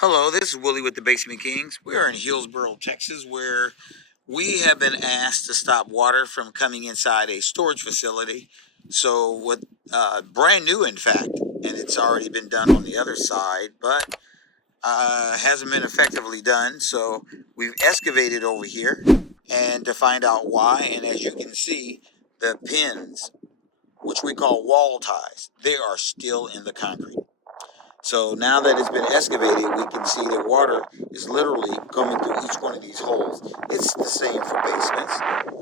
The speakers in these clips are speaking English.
Hello, this is Willie with the Basement Kings. We are in Hillsboro, Texas, where we have been asked to stop water from coming inside a storage facility. So, what brand new, in fact, and it's already been done on the other side, but hasn't been effectively done. So, we've excavated over here and to find out why. And as you can see, the pins, which we call wall ties, they are still in the concrete. So now that it's been excavated, we can see that water is literally coming through each one of these holes. It's the same for basements.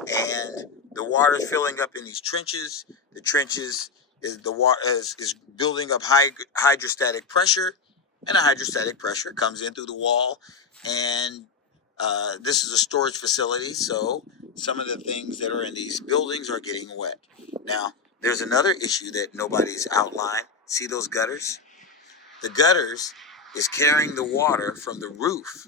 And the water is filling up in these trenches. The trenches is the water is building up hydrostatic pressure, and the hydrostatic pressure comes in through the wall. And this is a storage facility, so some of the things that are in these buildings are getting wet. Now, there's another issue that nobody's outlined. See those gutters? The gutters is carrying the water from the roof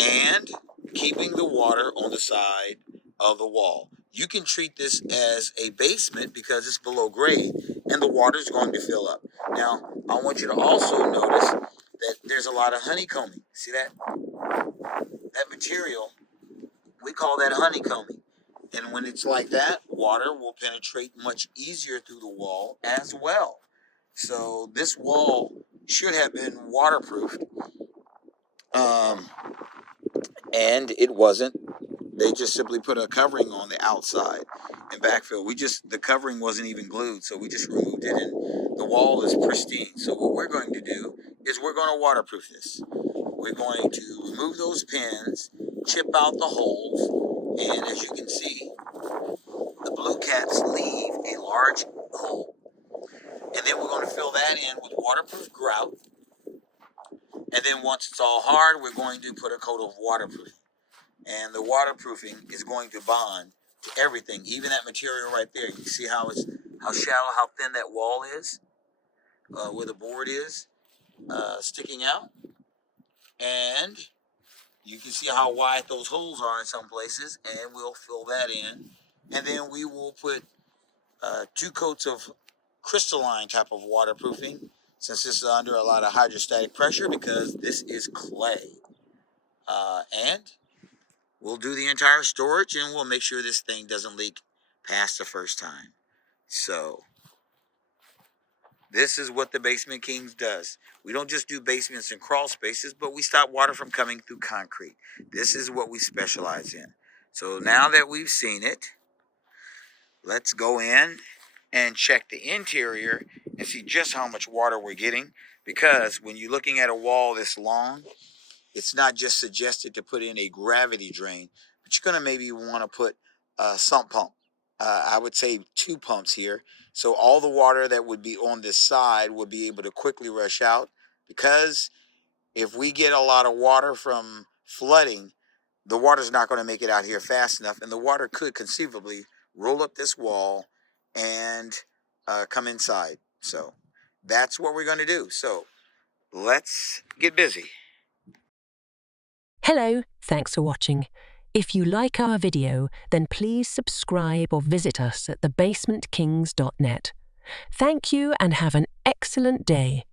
and keeping the water on the side of the wall. You can treat this as a basement because it's below grade and the water is going to fill up. Now, I want you to also notice that there's a lot of honeycombing. See that? That material, we call that honeycombing. And when it's like that, water will penetrate much easier through the wall as well. So this wall should have been waterproofed, and it wasn't. They just simply put a covering on the outside and backfill. The covering wasn't even glued, so we just removed it, and the wall is pristine. So what we're going to do is we're going to waterproof this. We're going to remove those pins, chip out the holes, and as you can see, the blue caps leave a large hole. And then we're going to fill that in with waterproof grout. And then once it's all hard, we're going to put a coat of waterproofing. And the waterproofing is going to bond to everything, even that material right there. You see how shallow, how thin that wall is, where the board is sticking out. And you can see how wide those holes are in some places. And we'll fill that in. And then we will put 2 coats of crystalline type of waterproofing, since this is under a lot of hydrostatic pressure, because this is clay. And we'll do the entire storage, and we'll make sure this thing doesn't leak past the first time. So this is what the Basement Kings does. We don't just do basements and crawl spaces, but we stop water from coming through concrete. This is what we specialize in. So now that we've seen it, let's go in and check the interior and see just how much water we're getting. Because when you're looking at a wall this long, it's not just suggested to put in a gravity drain, but you're going to maybe want to put a sump pump. I would say 2 pumps here. So all the water that would be on this side would be able to quickly rush out. Because if we get a lot of water from flooding, the water's not going to make it out here fast enough. And the water could conceivably roll up this wall and come inside. So that's what we're going to do. So let's get busy. Hello, thanks for watching. If you like our video, then please subscribe or visit us at thebasementkings.net. Thank you and have an excellent day.